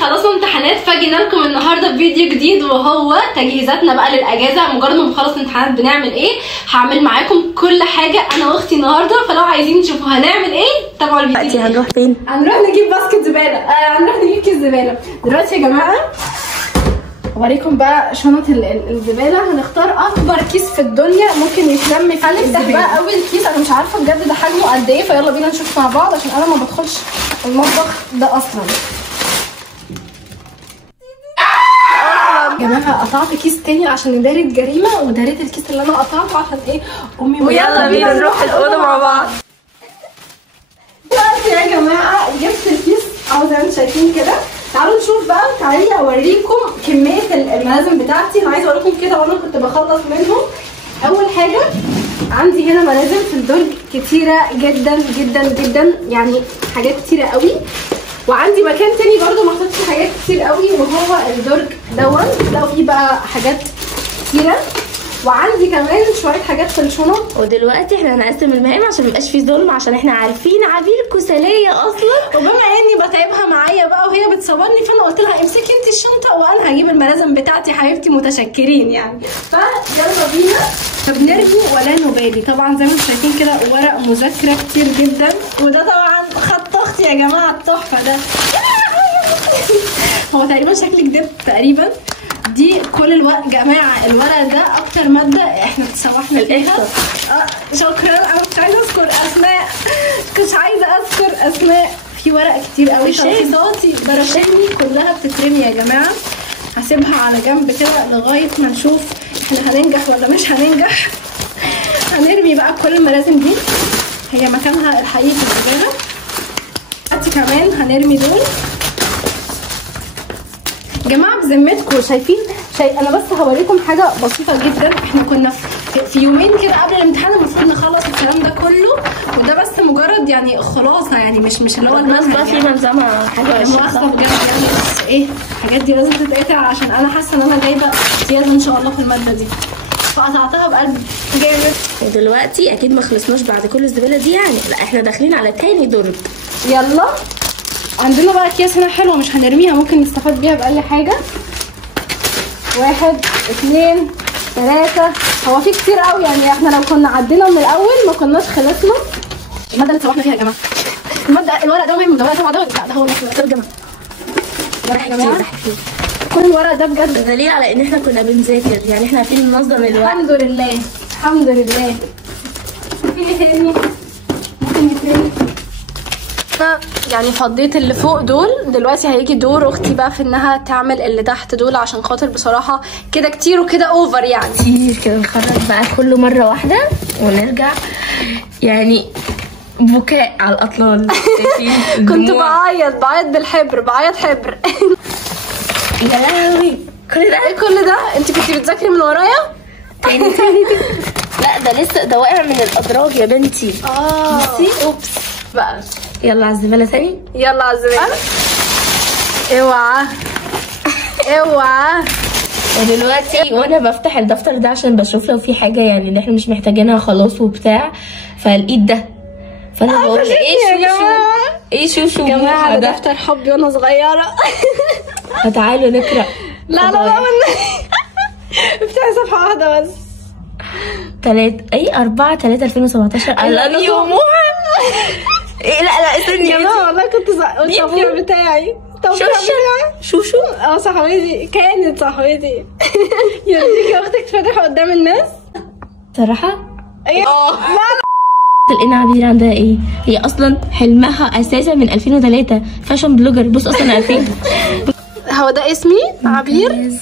خلصنا امتحانات، فجينا لكم النهارده بفيديو جديد وهو تجهيزاتنا بقى للاجازه. مجرد ما نخلص الامتحانات بنعمل ايه، هعمل معاكم كل حاجه انا واختي النهارده، فلو عايزين تشوفوا هنعمل ايه تابعوا الفيديو. دلوقتي هنروح فين؟ هنروح نجيب باسكت زباله، هنروح نجيب كيس زباله. دلوقتي يا جماعه اوريكم بقى شنط الزباله. هنختار اكبر كيس في الدنيا ممكن يتلم فيه. هنفتح بقى اول كيس، انا مش عارفه بجد ده حجمه قد ايه، فيلا بينا نشوف مع بعض عشان انا ما بدخلش المطبخ ده اصلا. يا جماعه قطعت كيس تاني عشان نداري الجريمه، وداريت الكيس اللي انا قطعته عشان ايه امي. ويلا بينا نروح الاوضه مع بعض. دلوقتي يا جماعه جبت الكيس اهو زي ما انتم شايفين كده. تعالوا نشوف بقى، تعالي اوريكم كميه الملازم بتاعتي. انا عايزه اوريكم كده وانا كنت بخلص منهم. اول حاجه عندي هنا ملازم في الدرج كتيره جدا جدا جدا، يعني حاجات كتيره قوي. وعندي مكان تاني برضو محطوط فيه حاجات كتير قوي، وهو الدرج دون لو فيه بقى حاجات كتيره. وعندي كمان شويه حاجات في الشنط. ودلوقتي احنا هنقسم المهام عشان ميبقاش فيه ظلم، عشان احنا عارفين عبير كسليه اصلا، وبما اني بتعبها معايا بقى وهي بتصورني، فانا قلت لها امسكي انت الشنطه وانا هجيب الملازم بتاعتي حبيبتي، متشكرين يعني. فيلا بينا. فبنرمي ولا نبالي. طبعا زي ما انتم شايفين كده ورق مذاكره كتير جدا، وده طبعا خط اختي يا جماعه التحفه ده. هو تقريبا شكل كدب تقريبا. دي كل الورق يا جماعه، الورق ده اكتر ماده احنا اتسوحنا فيها. شكرا. انا كنت عايزه اذكر اسماء، كنت عايزه اذكر اسماء. في ورق كتير قوي. تلخيصاتي برشامي كلها بتترمي يا جماعه. هسيبها على جنب كده لغايه ما نشوف احنا هننجح ولا مش هننجح. هنرمي بقى كل الملازم دي، هي مكانها الحقيقي في الزباله. دلوقتي كمان هنرمي دول يا جماعه بذمتكم. شايفين انا بس هوريكم حاجه بسيطه جدا. احنا كنا في يومين كده قبل الامتحان المفروض نخلص الكلام ده كله، وده بس مجرد يعني خلاصه، يعني مش اللي هو المناسبه بقى في ملزمه حاجه مؤاخذه بجد يعني. بس ايه الحاجات دي لازم تتقطع عشان انا حاسه ان انا جايبه زياده ان شاء الله في الماده دي، فقطعتها بقلب جامد. ودلوقتي اكيد ما خلصناش بعد كل الزباله دي يعني، لا احنا داخلين على تاني درج. يلا عندنا بقى اكياس هنا حلوه مش هنرميها، ممكن نستفاد بيها باي حاجه. 1 2 3. هو في كتير قوي يعني، احنا لو كنا عدينا من الاول ما كناش خلصنا. الماده اللي اتسوحنا فيها يا جماعه، الورق ده مهم. ده ورق ده هو الترجمه يا جماعه. كل الورق ده بجد دليل على ان احنا كنا بنذاكر، يعني احنا عارفين ننظم الوقت. الحمد لله الحمد لله. في ايه تاني ممكن يترمي؟ يعني فضيت اللي فوق دول. دلوقتي هيجي دور اختي بقى في انها تعمل اللي تحت دول، عشان خاطر بصراحه كده كتير وكده اوفر يعني. كتير كده نخرج بقى كله مره واحده ونرجع، يعني بكاء على الاطلال. كنت بعيط بالحبر، بعيط حبر. يا لهوي كل ده ايه كل ده؟ انت كنتي بتذاكري من ورايا؟ تاني. لا ده لسه ده واقع من الادراج يا بنتي. اوبس بقى. يلا على الزباله ثاني. يلا على الزباله. اوعى اوعى. ودلوقتي وانا بفتح الدفتر ده عشان بشوف لو في حاجه يعني اللي احنا مش محتاجينها خلاص وبتاع، فلقيت ده، فانا بقول ايه شوشو يا جماعه ده دفتر حبي وانا صغيره. فتعالوا نقرا. لا افتحي صفحه واحده بس. 4/3/2017. I love you ايه لا استني يا ماما والله كنت الطابور بتاعي. شوشو صاحبتي كانت صاحبتي. يرضيكي اختك تفتح قدام الناس صراحه؟ ايوه. لقينا عبير عندها ايه، هي اصلا حلمها اساسا من 2003 فاشن بلوجر. بص اصلا عارفين هو ده اسمي عبير.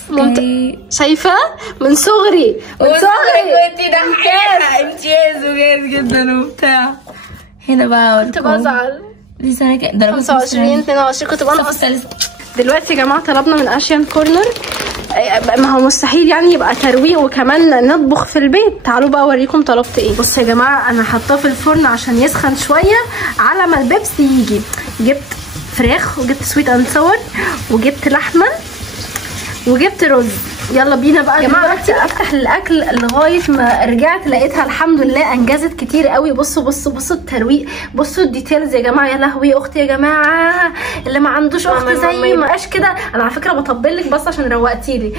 شايفه من صغري كنت دحيحه امتياز وجايز جدا وبتاع. هنا بقى كنت بزعل. دي سنه كام؟ 25 22 كنت بنقص الثالث. دلوقتي يا جماعه طلبنا من اشيان كورنر. ما هو مستحيل يعني يبقى ترويق وكمان نطبخ في البيت. تعالوا بقى اوريكم طلبت ايه. بصوا يا جماعه انا حاطاه في الفرن عشان يسخن شويه على ما البيبسي يجي. جبت فراخ وجبت سويت اند ساور وجبت لحمه وجبت رز. يلا بينا بقى يا جماعه افتح الاكل لغايه ما رجعت لقيتها الحمد لله انجزت كتير قوي. بصوا بصوا بصوا الترويق، بصوا الديتيلز يا جماعه. يا لهوي اختي يا جماعه، اللي ما عندوش اخت زي ما بقاش كده. انا على فكره بطبل لك بس عشان روقتي لي.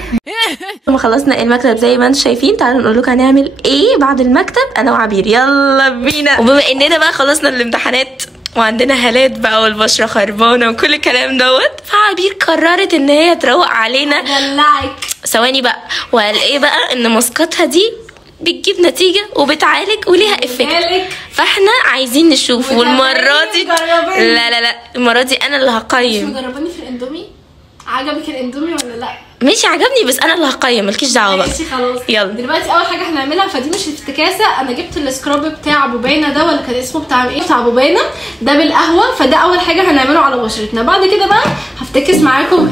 لما خلصنا المكتب زي ما انتم شايفين، تعالوا نقول لكم هنعمل ايه بعد المكتب انا وعبير. يلا بينا. وبما اننا بقى خلصنا الامتحانات وعندنا هالات بقى والبشره خربانه وكل الكلام دوت، فعبير قررت ان هي تروق علينا. دلعك ثواني بقى. وقال ايه بقى؟ ان ماسكاتها دي بتجيب نتيجه وبتعالج وليها افكت، فاحنا عايزين نشوف. والمره دي لا المره دي انا اللي هقيم. جربوني في الاندومي. عجبك الاندومي ولا لا؟ ماشي عجبني، بس انا اللي هقيم، مالكيش دعوه بقى. ماشي خلاص. يلا دلوقتي اول حاجه هنعملها، فدي مش افتكاسه، انا جبت السكراب بتاع بوبينا ده، ولا كان اسمه بتاع ايه، بتاع بوبينا ده بالقهوه. فده اول حاجه هنعمله على بشرتنا. بعد كده بقى هفتكس معاكم.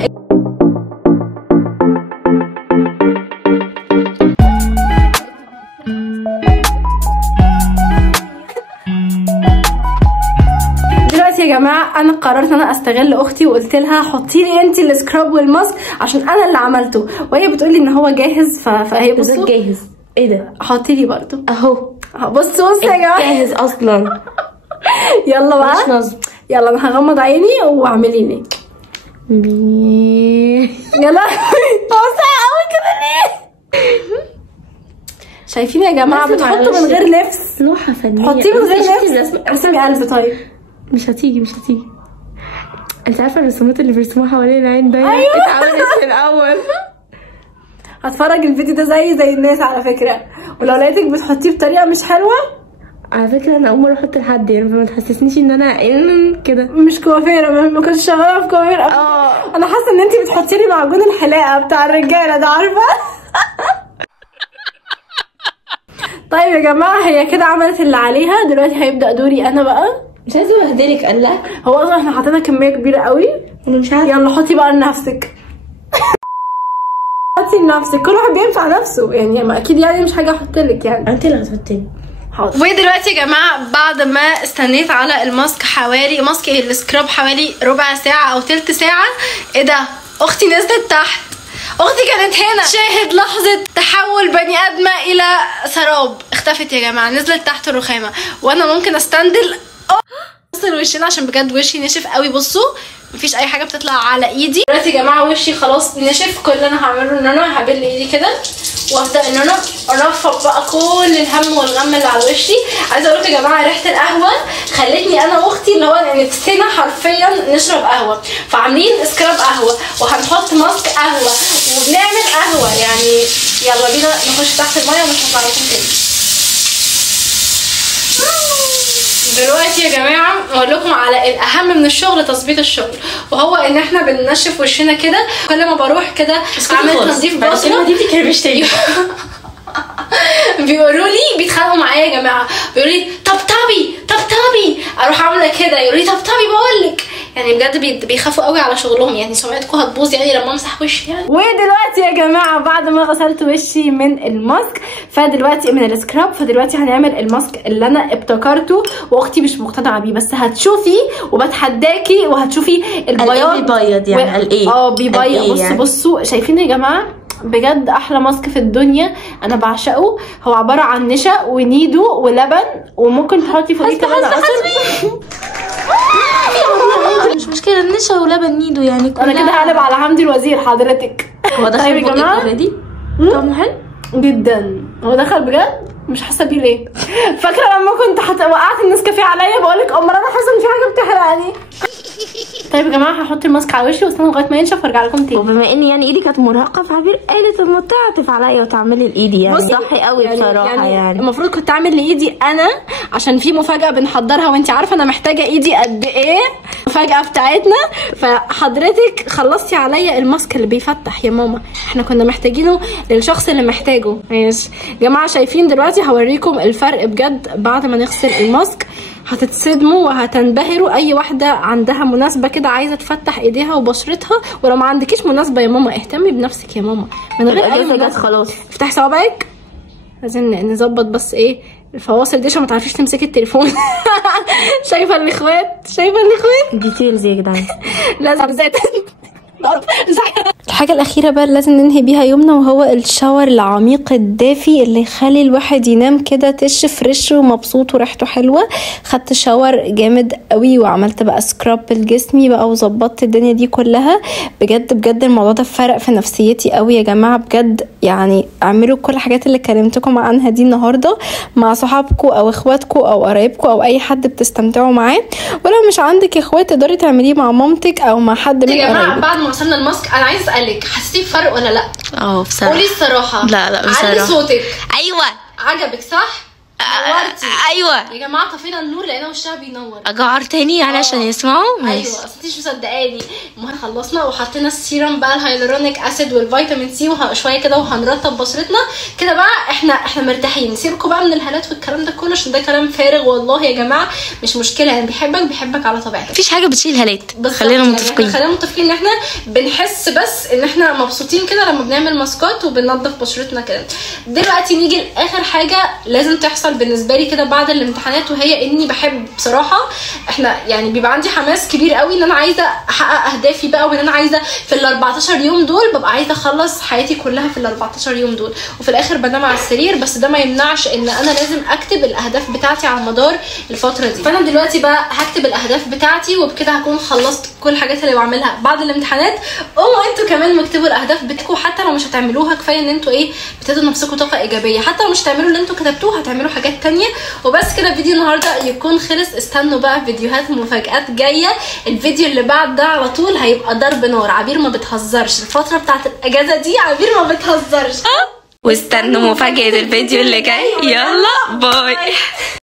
يا جماعه انا قررت ان انا استغل اختي وقلت لها حطي لي انت السكراب والماسك عشان انا اللي عملته، وهي بتقول لي ان هو جاهز. فهي بصوا جاهز. ايه ده؟ حطي لي برده اهو. بصوا يا جماعه جاهز اصلا. يلا بقى مش نظم. يلا انا هغمض عيني واعملي لي. يلا هو ساعه قوي كده ليه؟ شايفين يا جماعه بتحطوا من غير لبس. لوحه فنيه. حطيه من غير لبس. ارسمي قلب. طيب مش هتيجي. انت عارفه الرسومات اللي بيرسموها حوالين العين ده؟ أيوة. اتعملت في الاول. هتفرج الفيديو ده زي الناس على فكره، ولو لقيتك بتحطيه بطريقه مش حلوه على فكره انا اول مره احط لحد، يعني ما تحسسنيش ان انا كده مش كوافيره. ما كنتش شغاله في كوافير. انا حاسه ان انت بتحطي لي معجون الحلاقه بتاع الرجاله ده، عارفه. طيب يا جماعه هي كده عملت اللي عليها. دلوقتي هيبدا دوري انا بقى. مش عايزه ابهدلك. قال لك هو اصلا احنا حطينا كميه كبيره قوي. انا مش عارفه. يلا حطي بقى لنفسك. حطي لنفسك. كل واحد بينفع نفسه يعني، ما اكيد يعني مش حاجه احط لك يعني. انت اللي هتحطي. حاضر. ودلوقتي يا جماعه بعد ما استنيت على الماسك حوالي السكراب حوالي ربع ساعه او تلت ساعه، ايه ده؟ اختي نزلت تحت. اختي كانت هنا. شاهد لحظه تحول بني ادمه الى سراب. اختفت يا جماعه، نزلت تحت الرخامه. وانا ممكن استندل اغسل وشنا عشان بجد وشي نشف قوي. بصوا مفيش اي حاجه بتطلع على ايدي. دلوقتي يا جماعه وشي خلاص نشف. كل اللي انا هعمله ان انا هبل ايدي كده وابدا ان انا ارفق بقى كل الهم والغم اللي على وشي. عايزه اقول لكم يا جماعه ريحه القهوه خلتني انا واختي اللي هو نفسنا حرفيا نشرب قهوه. فعاملين سكراب قهوه وهنحط ماسك قهوه وبنعمل قهوه يعني. يلا بينا نخش تحت الميه ومش هطلع لكم تاني. دلوقتي يا جماعه اقول لكم على الاهم من الشغل، تظبيط الشغل، وهو ان احنا بننشف وشنا كده. كل ما بروح كده اعمل تنظيف بشره دي بتكربشتني. بيقولوا لي بيتخانقوا معايا يا جماعه، بيقولوا لي طبطبي اروح عامله كده، يقولوا لي طبطبي بقول لك. يعني بجد بيخافوا قوي على شغلهم، يعني سمعتكم هتبوظ يعني لما امسح وشي يعني. ودلوقتي يا جماعه بعد ما غسلت وشي من الماسك فدلوقتي من السكراب، فدلوقتي هنعمل الماسك اللي انا ابتكرته واختي مش مقتنعه بيه، بس هتشوفي وبتحداكي وهتشوفي البياض. بيبيض يعني قال ايه؟ بيبيض. بصوا شايفين يا جماعه بجد احلى ماسك في الدنيا، انا بعشقه. هو عباره عن نشا ونيدو ولبن، وممكن تحطي فوقيه كمان عسل. مش مشكله النشا ولبن نيدو يعني انا كده هقلب على حمدي الوزير حضرتك. هو دخل طيب يا جماعه اوريدي طعمه حلو جدا. هو دخل بجد مش حاسه بيه ليه؟ فاكره لما كنت وقعت النسكافيه عليا بقول لك امال انا حاسه ان في حاجه بتحرقني. طيب يا جماعه هحط الماسك على وشي واستنى لغايه ما ينشف وارجع لكم تاني. وبما ان يعني ايدي كانت مرهقه فعبير قالت لما تعطف عليا وتعملي الايدي يعني صح قوي يعني بصراحه يعني المفروض كنت اعمل لايدي انا عشان في مفاجاه بنحضرها، وانت عارفه انا محتاجه ايدي قد ايه المفاجاه بتاعتنا. فحضرتك خلصتي عليا الماسك اللي بيفتح يا ماما، احنا كنا محتاجينه للشخص اللي محتاجه. ماشي يا جماعه شايفين دلوقتي هوريكم الفرق بجد بعد ما نغسل الماسك. هتتصدموا وهتنبهروا. اي واحده عندها مناسبه كده عايزه تفتح ايديها وبشرتها، ولو ما عندكيش مناسبه يا ماما اهتمي بنفسك يا ماما من غير اي مناسبه. خلاص افتحي صوابعك. لازم نظبط بس ايه الفواصل دي عشان ما تعرفيش تمسكي التليفون. شايفه الاخوات ديتيلز يا جدعان. لازم ازاي الحاجه الاخيره بقى لازم ننهي بيها يومنا، وهو الشاور العميق الدافي اللي يخلي الواحد ينام كده تش فريش ومبسوط وريحته حلوه. خدت شاور جامد قوي وعملت بقى سكراب لجسمي بقى وظبطت الدنيا دي كلها. بجد بجد الموضوع ده فرق في نفسيتي قوي يا جماعه بجد. يعني اعملوا كل الحاجات اللي كلمتكم عنها دي النهارده مع صحابكم او اخواتكم او قرايبكم او اي حد بتستمتعوا معاه. ولو مش عندك اخوات تقدري تعمليه مع مامتك او مع حد من يا جماعه قرايبك. بعد ما وصلنا الماسك انا عايز اسالك، حسيتي بفرق ولا لا؟ بصراحه قولي الصراحه. لا بصراحه. علي صوتك. ايوه عجبك صح؟ نورتي. ايوه يا جماعه طفينا النور لقينا وشها بينور. اجعر تاني يعني عشان يسمعوا. ايوه اصل انت مش مصدقاني. المهم خلصنا وحطينا السيرم بقى الهيالورونيك اسيد والفيتامين سي وشويه كده وهنرطب بشرتنا كده بقى. احنا مرتاحين. سيبكم بقى من الهالات والكلام ده كله عشان ده كلام فارغ والله يا جماعه. مش مشكله يعني بيحبك على طبيعتك. مفيش حاجه بتشيل هالات. خلينا متفقين ان احنا بنحس بس ان احنا مبسوطين كده لما بنعمل ماسكات وبننضف بشرتنا كده. دلوقتي نيجي لاخر حاجه لازم تحصل بالنسبه لي كده بعد الامتحانات، وهي اني بحب بصراحه احنا يعني بيبقى عندي حماس كبير قوي ان انا عايزه احقق اهدافي بقى، وان انا عايزه في ال 14 يوم دول ببقى عايزه اخلص حياتي كلها في ال 14 يوم دول. وفي الاخر بنام على السرير، بس ده ما يمنعش ان انا لازم اكتب الاهداف بتاعتي على مدار الفتره دي. فانا دلوقتي بقى هكتب الاهداف بتاعتي وبكده هكون خلصت كل الحاجات اللي بعملها بعد الامتحانات. انتوا كمان مكتبوا الاهداف بتاعتكم، حتى لو مش هتعملوها كفايه ان انتوا بتدوا لنفسكم طاقه ايجابيه. حتى لو مش هتعملوا اللي انتوا كتبتوه هتعملوا حاجات تانية. وبس كده فيديو النهارده يكون خلص. استنوا بقى فيديوهات مفاجآت جايه. الفيديو اللي بعد ده على طول هيبقى ضرب نار. عبير ما بتهزرش الفتره بتاعت الاجازه دي، عبير ما بتهزرش. واستنوا مفاجأة الفيديو اللي جاي. يلا باي.